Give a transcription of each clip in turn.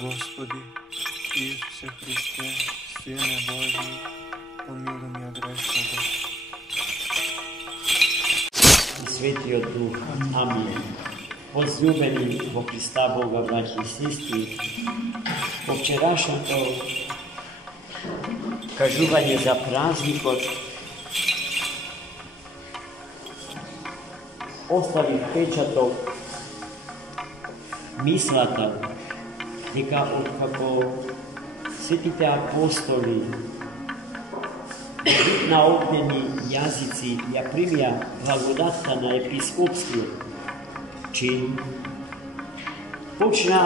Господи, Исусе Христе, Сине Божи, помилуй ме грешного. И Светиот Дух. Амин. Возлюбени во Христа Бога, браќи и сестри, во вчерашното кажување за празникот остави впечаток мислата дека откако светите апостоли на огнени јазици ја примија благодатта на епископскиот чин, почна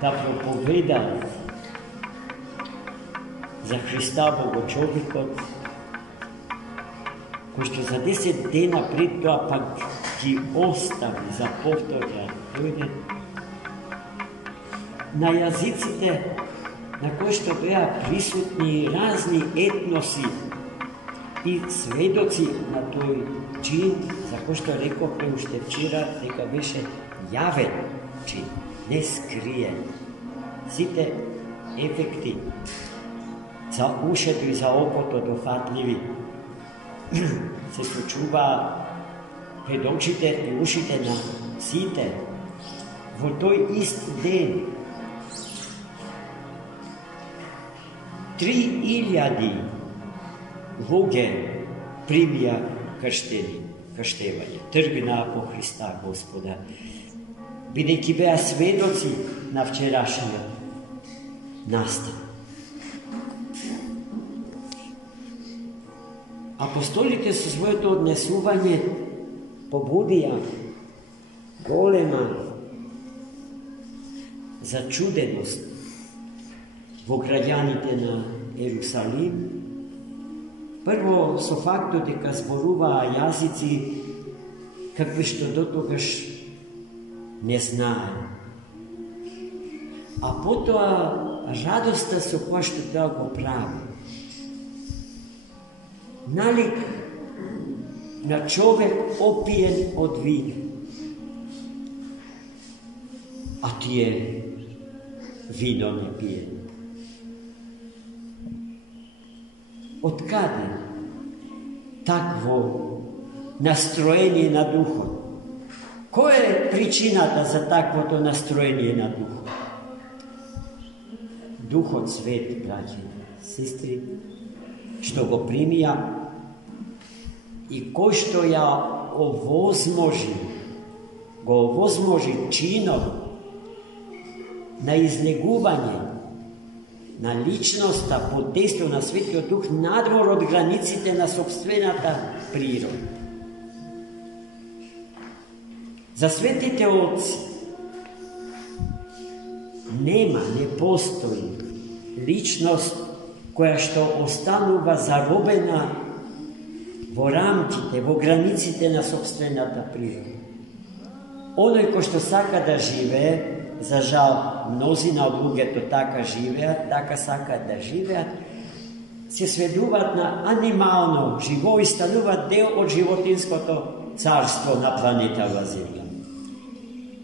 да проповедаат за Христа Богочовекот, кој што за 10 дена пред тоа пак ги остави за повтор да дојде на јазиците на кои што беа присутни разни етноси и сведоци на тој чин, за кој што рековме уште вчера дека беше јавен чин, не скриен. Сите ефекти за ушето и за окото дофатливи се случува пред очите и ушите на сите во тој ист ден. 3000 луѓе примија крштевање, тргнаа по Христа Господа, бидејќи беа сведоци на вчерашниот настан. Апостолите со своето однесување побудија голема зачуденост во граѓаните на Ерусалим, прво со фактот дека зборуваа јазици какви што дотогаш не знае, а потоа радоста со која што тоа го прави. Налик на човек опиен од вино, а тие вино не пиен. Откаде такво настроение на духот? Која е причината за таквото настроение на духот? Духот Свет, браќи и сестри, што го примија и кој што ја овозможи, го овозможи чинот на излегување на личноста под дејство на Светиот Дух надвор од границите на собствената природа. За светите отци не постои личност која што останува заробена во рамките, во границите на собствената природа. Оној кој што сака да живее, за жал, мнозина од луѓето така живеат, така сакаат да живеат, се сведуваат на анимално живо и стануваат дел од животинското царство на планетава Земја.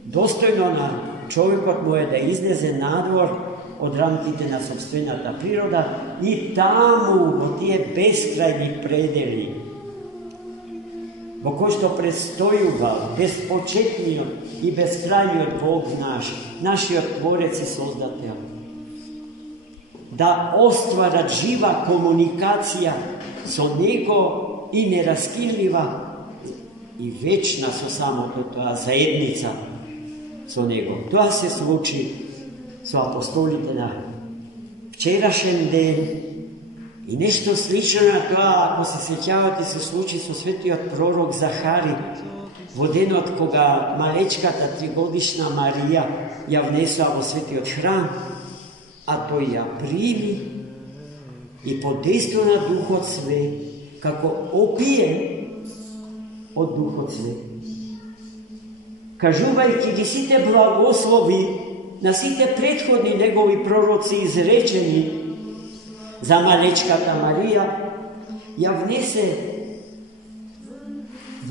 Достојно на човекот му е да излезе надвор од рамките на собствената природа и таму, во тие бескрајни предели, во кој што престојува безпочетниот и безкрајниот Бог наш, нашиот Творец и Создател, да остварат жива комуникација со Него и нераскинлива и вечна со самото тоа заедница со Него. Тоа се случи со апостолите на вчерашен ден. И нешто слично на тоа, ако се сеќавате, се случи со светиот пророк Захари во денот кога малечката 3-годишна Марија ја внесла во светиот храм, а тој ја прими и под дејство на Духот Свет, како опиен од Духот Свет, кажувајќи ги сите благослови на сите претходни негови пророци изречени за малечката Марија, ја внесе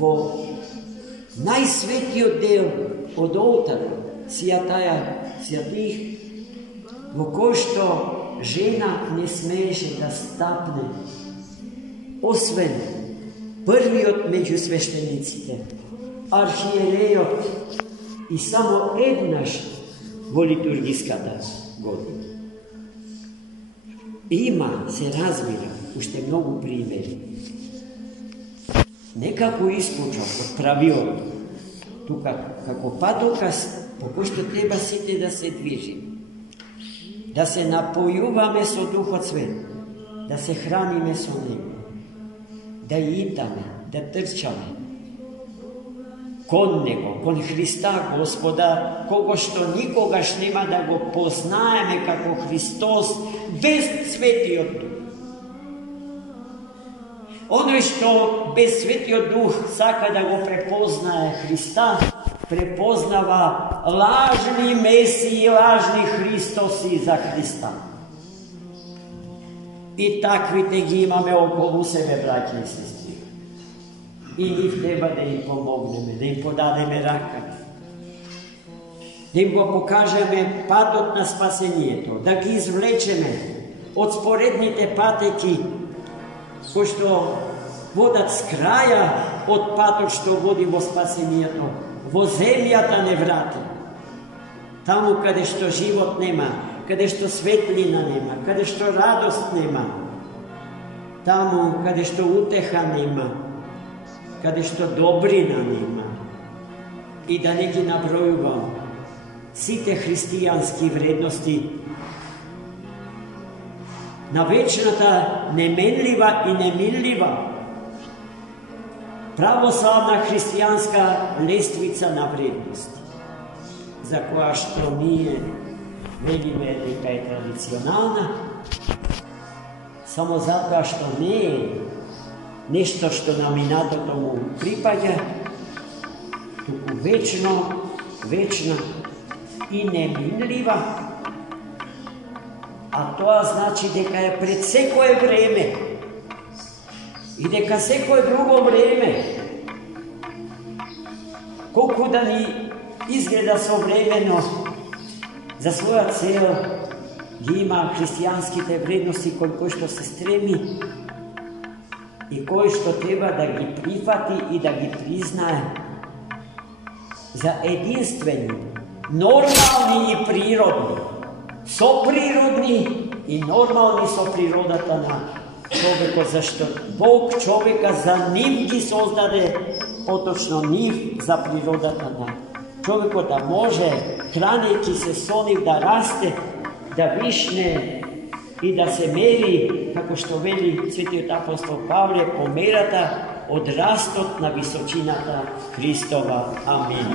во најсветиот дел од олтарот, святих, во кој што жена не смееше да стапне, освен првиот меѓу свештениците, архиерејот, и само еднаш во литургиската година. Има, се разбира, уште многу примери. Некако испучав од правилото, тука како патокас по кој што треба сите да се движим, да се напојуваме со Духот Свет, да се храниме со Него, да итаме, да трчаме кон Него, кон Христа, Господа, кого што никогаш нема да го познаеме како Христос без Светиот Дух. Оној што без Светиот Дух сака да го препознае Христа, препознава лажни месии, лажни Христоси за Христа. И таквите ги имаме околу себе, браќи и сестри. И нив треба да им помогнеме, да им подадеме рака, да им го покажеме патот на спасението, да ги извлечеме од споредните патеки кои што водат с краја од патот што води во спасението, во земјата не врати. Таму каде што живот нема, каде што светлина нема, каде што радост нема, таму каде што утеха нема, каде што добрина нема. И да не ги набројувам сите христијански вредности на вечната неменлива и неминлива православна христијанска лествица на вредности, за која што ние велиме дека е традиционална, само затоа што не е нешто што на минатото му припаѓа, туку вечна и неминлива, а тоа значи дека е пред секое време и дека секое друго време, колку да ни изгледа современо, за своја цел ги има христијанските вредности кон кои што се стреми и кој што треба да ги прифати и да ги признае за единствени, нормални и природни, соприродни и нормални со природата на човекот, зашто Бог човека за нив ги создаде, поточно нив за природата на човекот да може, хранејќи се со нив, да расте, да вишне и да се мери, како што вели светиот апостол Павле, по мерата од растот на височината Христова. Амин.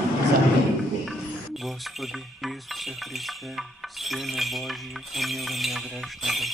Господи Исусе Христе, Сине Божи, помилуй меня грешного.